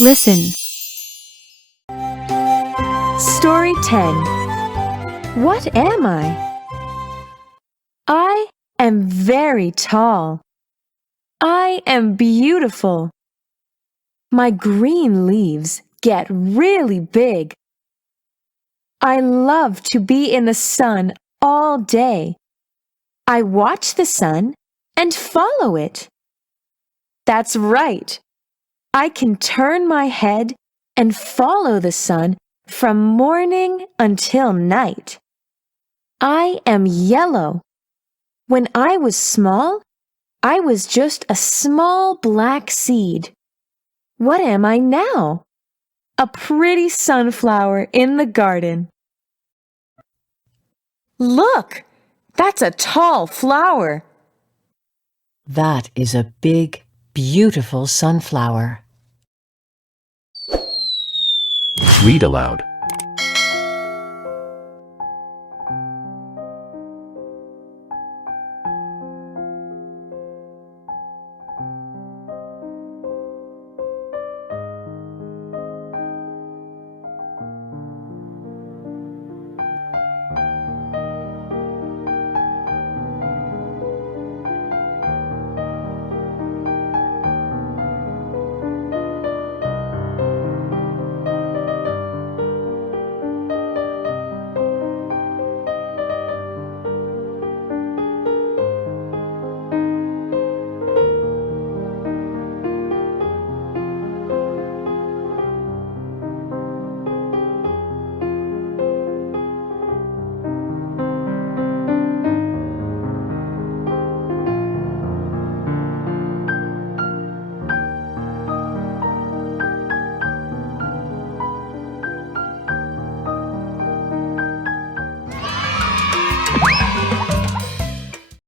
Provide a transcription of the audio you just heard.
Listen. Story 10. What am I? I am very tall. I am beautiful. My green leaves get really big. I love to be in the sun all day. I watch the sun and follow it. That's right. I can turn my head and follow the sun from morning until night. I am yellow. When I was small, I was just a small black seed. What am I now? A pretty sunflower in the garden. Look, that's a tall flower. That is a big, beautiful sunflower. Read aloud.